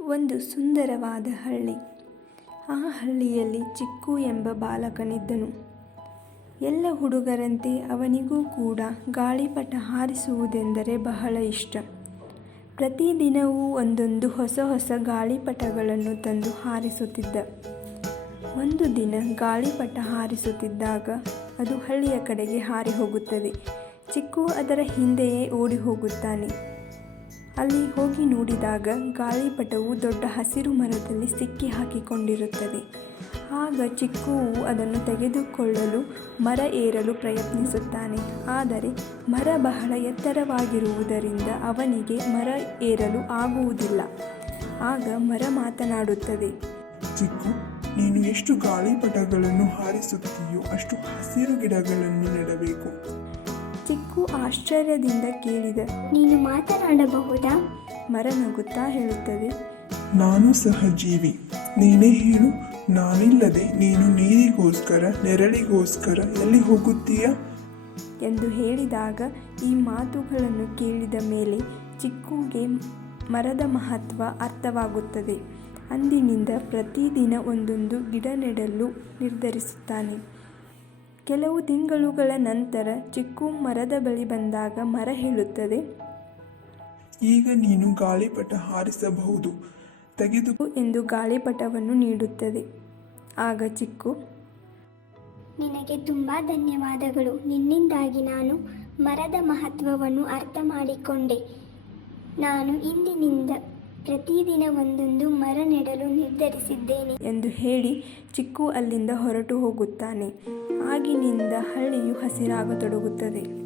ಒಂದು ಸುಂದರವಾದ ಹಳ್ಳಿ. ಆ ಹಳ್ಳಿಯಲ್ಲಿ ಚಿಕ್ಕು ಎಂಬ ಬಾಲಕನಿದ್ದನು. ಎಲ್ಲ ಹುಡುಗರಂತೆ ಅವನಿಗೂ ಕೂಡ ಗಾಳಿಪಟ ಹಾರಿಸುವುದೆಂದರೆ ಬಹಳ ಇಷ್ಟ. ಪ್ರತಿದಿನವೂ ಒಂದೊಂದು ಹೊಸ ಹೊಸ ಗಾಳಿಪಟಗಳನ್ನು ತಂದು ಹಾರಿಸುತ್ತಿದ್ದ. ಒಂದು ದಿನ ಗಾಳಿಪಟ ಹಾರಿಸುತ್ತಿದ್ದಾಗ ಅದು ಹಳ್ಳಿಯ ಕಡೆಗೆ ಹಾರಿ ಹೋಗುತ್ತದೆ. ಚಿಕ್ಕು ಅದರ ಹಿಂದೆಯೇ ಓಡಿ ಹೋಗುತ್ತಾನೆ. ಅಲ್ಲಿ ಹೋಗಿ ನೋಡಿದಾಗ ಗಾಳಿಪಟವು ದೊಡ್ಡ ಹಸಿರು ಮರದಲ್ಲಿ ಸಿಕ್ಕಿ ಹಾಕಿಕೊಂಡಿರುತ್ತದೆ. ಆಗ ಚಿಕ್ಕುವು ಅದನ್ನು ತೆಗೆದುಕೊಳ್ಳಲು ಮರ ಏರಲು ಪ್ರಯತ್ನಿಸುತ್ತಾನೆ. ಆದರೆ ಮರ ಬಹಳ ಎತ್ತರವಾಗಿರುವುದರಿಂದ ಅವನಿಗೆ ಮರ ಏರಲು ಆಗುವುದಿಲ್ಲ. ಆಗ ಮರ ಮಾತನಾಡುತ್ತದೆ. ಚಿಕ್ಕು, ನೀನು ಎಷ್ಟು ಗಾಳಿಪಟಗಳನ್ನು ಹಾರಿಸುತ್ತೀಯೋ ಅಷ್ಟು ಹಸಿರು ಗಿಡಗಳನ್ನು ನೆಡಬೇಕು. ಚಿಕ್ಕು ಆಶ್ಚರ್ಯದಿಂದ ಕೇಳಿದ. ನೀನು ಮಾತನಾಡಬಹುದಾ? ಮರ ನಗುತ್ತಾ ಹೇಳುತ್ತದೆ. ನಾನು ಸಹ ಜೀವಿ. ನೀನೇ ಹೇಳು, ನಾನಿಲ್ಲದೆ ನೀನು ನೀರಿಗೋಸ್ಕರ ನೆರಳಿಗೋಸ್ಕರ ಎಲ್ಲಿ ಹೋಗುತ್ತೀಯಾ ಎಂದು ಹೇಳಿದಾಗ ಈ ಮಾತುಗಳನ್ನು ಕೇಳಿದ ಮೇಲೆ ಚಿಕ್ಕುಗೆ ಮರದ ಮಹತ್ವ ಅರ್ಥವಾಗುತ್ತದೆ. ಅಂದಿನಿಂದ ಪ್ರತಿದಿನ ಒಂದೊಂದು ಗಿಡ ನೆಡಲು ನಿರ್ಧರಿಸುತ್ತಾನೆ. ಕೆಲವು ತಿಂಗಳುಗಳ ನಂತರ ಚಿಕ್ಕು ಮರದ ಬಳಿ ಬಂದಾಗ ಮರ ಹೇಳುತ್ತದೆ. ಈಗ ನೀನು ಗಾಳಿಪಟ ಹಾರಿಸಬಹುದು, ತೆಗೆದು ಎಂದು ಗಾಳಿಪಟವನ್ನು ನೀಡುತ್ತದೆ. ಆಗ ಚಿಕ್ಕು, ನಿನಗೆ ತುಂಬ ಧನ್ಯವಾದಗಳು. ನಿನ್ನಿಂದಾಗಿ ನಾನು ಮರದ ಮಹತ್ವವನ್ನು ಅರ್ಥ ಮಾಡಿಕೊಂಡೆ. ನಾನು ಇಂದಿನಿಂದ ಪ್ರತಿದಿನ ಒಂದೊಂದು ಮರ ನೆಡಲು ನಿರ್ಧರಿಸಿದ್ದೇನೆ ಎಂದು ಹೇಳಿ ಚಿಕ್ಕು ಅಲ್ಲಿಂದ ಹೊರಟು ಹೋಗುತ್ತಾನೆ. ಆಗಿನಿಂದ ಹಳ್ಳಿಯು ಹಸಿರಾಗತೊಡಗುತ್ತದೆ.